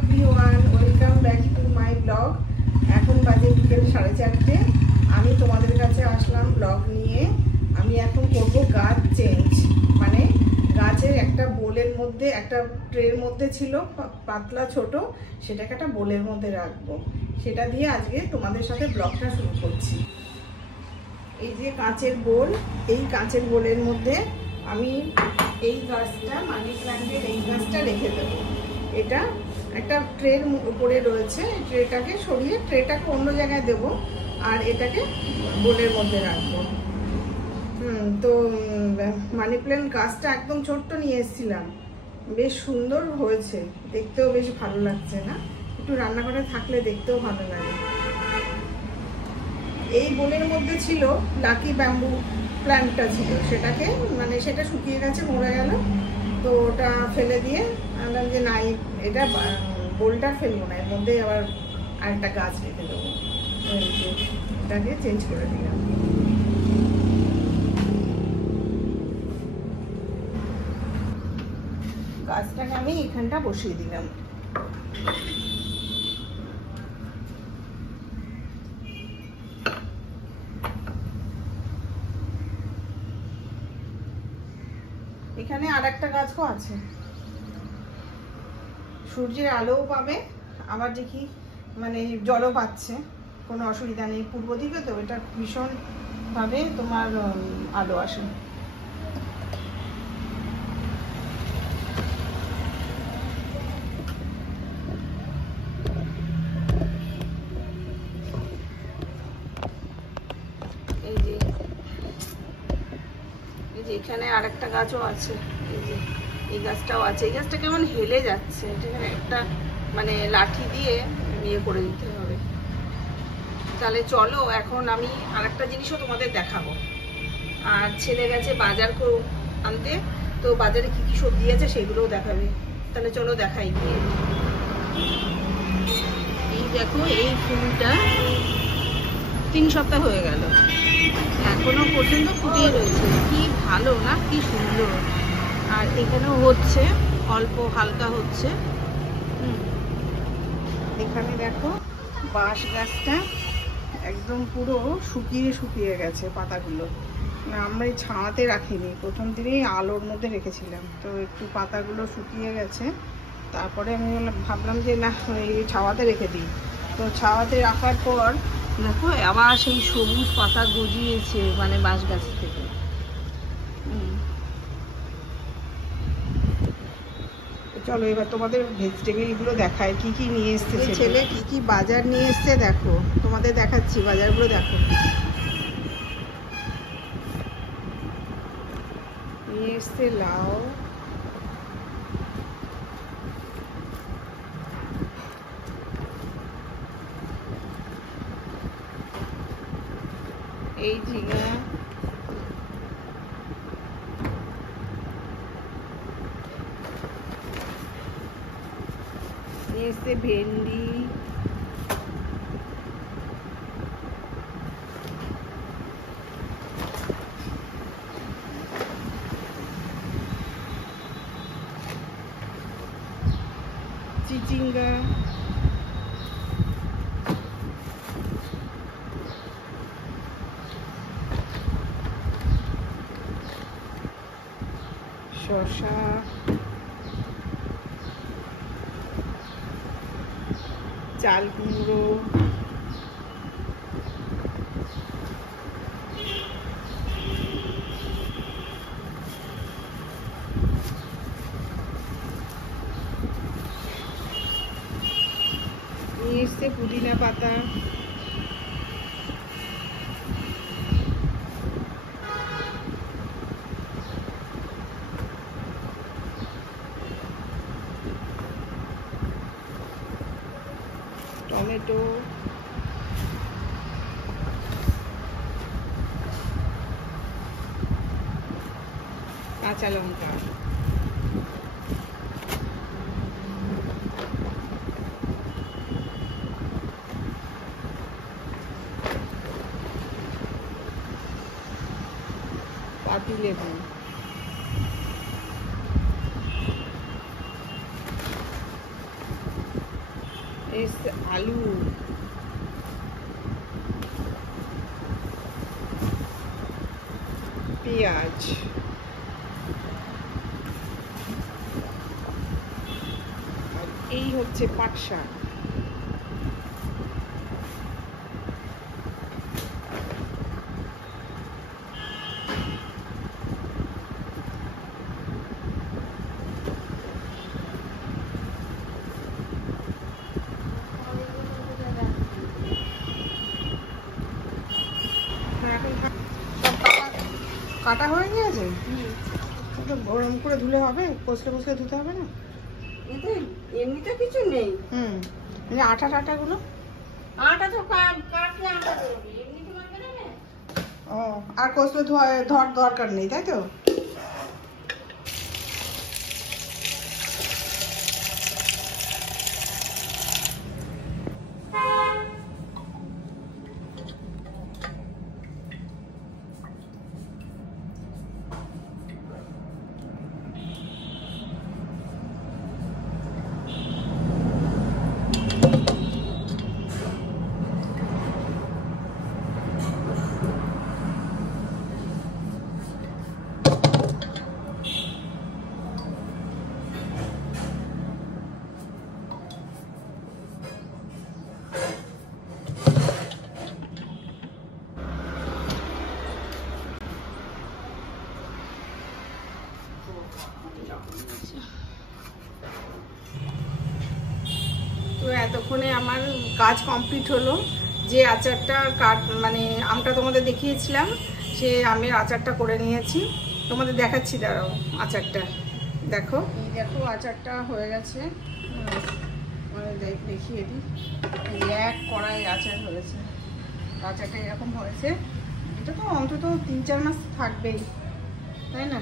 Everyone, welcome back to my blog. এখন বাজে বিকেল 4:30। আমি তোমাদের কাছে আসলাম ব্লগ নিয়ে। আমি এখন করব গাছ চেঞ্জ, মানে গাছের একটা বোলের মধ্যে, একটা ট্রের মধ্যে ছিল পাতলা ছোট, সেটাকে একটা বোলের মধ্যে রাখবো। সেটা দিয়ে আজকে তোমাদের সাথে ব্লগটা শুরু করছি। এই যে কাঁচের বোল, এই কাঁচের বোলের মধ্যে আমি এই গাছটা, মানি প্ল্যান্টের এই গাছটা রেখে দেবো। এটা একটা ট্রের উপরে রয়েছে, ট্রেটাকে সরিয়ে ট্রেটাকে অন্য জায়গায় দেবো আর এটাকে বোলের মধ্যে রাখবো। তো মানি প্ল্যান্ট গাছটা একদম ছোট্ট নিয়ে এসেছিলাম, বেশ সুন্দর হয়েছে, দেখতেও বেশ ভালো লাগছে না? একটু রান্নাঘরে থাকলে দেখতেও ভালো লাগে। এই বোলের মধ্যে ছিল লাকি ব্যাম্বু প্ল্যান্টটা ছিল, সেটাকে মানে সেটা শুকিয়ে গেছে, মরে গেল। তো ওটা ফেলে দিয়ে বললাম যে না, এটা বোলটা ফেলবো না, এর মধ্যে আবার আরেকটা গাছ রেখে দেবো। এটাকে চেঞ্জ করে দিলাম। গাছটাকে আমি এখানটা বসিয়ে দিলাম। এখানে আর একটা গাছও আছে, সূর্যের আলোও পাবে, আবার দেখি মানে জলও পাচ্ছে, কোনো অসুবিধা নেই। পূর্ব দিকে তো এটা ভীষণ ভাবে তোমার আলো আসে। এই যে এখানে আর একটা গাছও আছে, এই যে এই গাছটাও আছে। এই গাছটা কেমন হেলে যাচ্ছে, এখানে একটা মানে লাঠি দিয়ে ইয়ে করে দিতে হবে। তাহলে চলো, এখন আমি আর একটা জিনিসও তোমাদের দেখাবো। আর ছেলে গেছে বাজার আনতে, তো বাজারে কি কি সবজি আছে সেগুলোও দেখাবে। তাহলে চলো দেখাই গিয়ে। এই দেখো, এই ফুলটা 3 সপ্তাহ হয়ে গেল, এখনো পর্যন্ত ফুটিয়ে রয়েছে। কি ভালো না, কি সুন্দর। আর এখানেও হচ্ছে, অল্প হালকা হচ্ছে। এখানে দেখো বাঁশ গাছটা একদম পুরো শুকিয়ে গেছে পাতাগুলো। আমরা এই ছাওয়াতে রাখিনি, প্রথম দিনেই আলোর মধ্যে রেখেছিলাম, তো একটু পাতাগুলো শুকিয়ে গেছে। তারপরে আমি ভাবলাম যে না, এই ছাওয়াতে রেখে দিই। তো ছাওয়াতে রাখার পর দেখো আবার সেই সবুজ পাতা গজিয়েছে, মানে বাঁশ গাছ থেকে। চলো এবার তোমাদের ভেজিটেবল গুলো দেখায়, কি কি নিয়ে এসছে ছেলে, কি কি বাজার নিয়ে এসছে দেখো, তোমাদের দেখাচ্ছি বাজারগুলো। দেখো নিয়ে এসছে লাউ, এই ঝিঙা, নিয়ে এসছে ভেন্ডি, চিচিঙ্গা, শসা, চাল কুমড়ো, নিয়ে এসছে পুদিনা পাতা, টমেটো, কাঁচা লঙ্কা, পাতিলেবু, এসছে আলু, পেঁয়াজ, আর এই হচ্ছে পাট শাক। কাটা হয়ে গিয়েছে, গরম করে ধুলে হবে, কষলে কষলে ধুতে হবে না? এমনিতে কিছু নেই। আটা টাটাগুলো, আটা তো কাটলে আটা দেবে, এমনিতে মারবে না। ও, আর কষলে ধোয়ার দরকার নেই, তাই তো? তো এতক্ষণে আমার কাজ কমপ্লিট হলো। যে আচারটা মানে আমটা তোমাদের দেখিয়েছিলাম, সে আমের আচারটা করে নিয়েছি, তোমাদের দেখাচ্ছি, দাঁড়াও। আচারটা দেখো, এই দেখো আচারটা হয়ে গেছে, দেখিয়ে দিই। এই এক কড়াই আচার হয়েছে, আচারটা এরকম হয়েছে। এটা তো অন্তত 3-4 মাস থাকবেই, তাই না?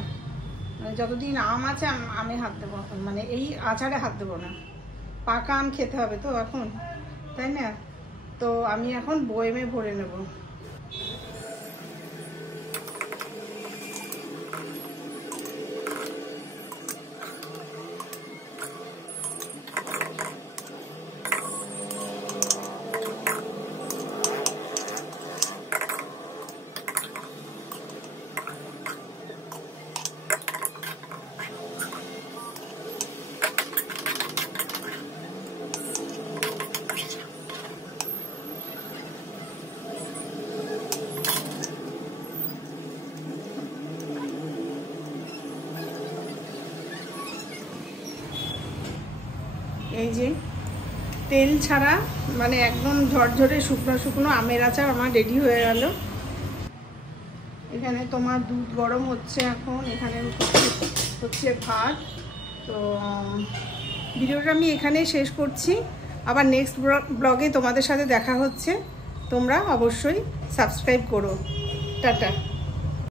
মানে যতদিন আম আছে আমে হাত দেবো, মানে এই আচারে হাত দেবো না, পাকা আম খেতে হবে তো এখন, তাই না? তো আমি এখন বয়েমে ভরে নেব। এই যে তেল ছাড়া, মানে একদম ঝরঝরে শুকনো শুকনো আমের আচার আমার রেডি হয়ে গেল। এখানে তোমার দুধ গরম হচ্ছে এখন, এখানে হচ্ছে ভাত। তো ভিডিওটা আমি এখানেই শেষ করছি, আবার নেক্সট ব্লগে তোমাদের সাথে দেখা হচ্ছে। তোমরা অবশ্যই সাবস্ক্রাইব করো। টাটা।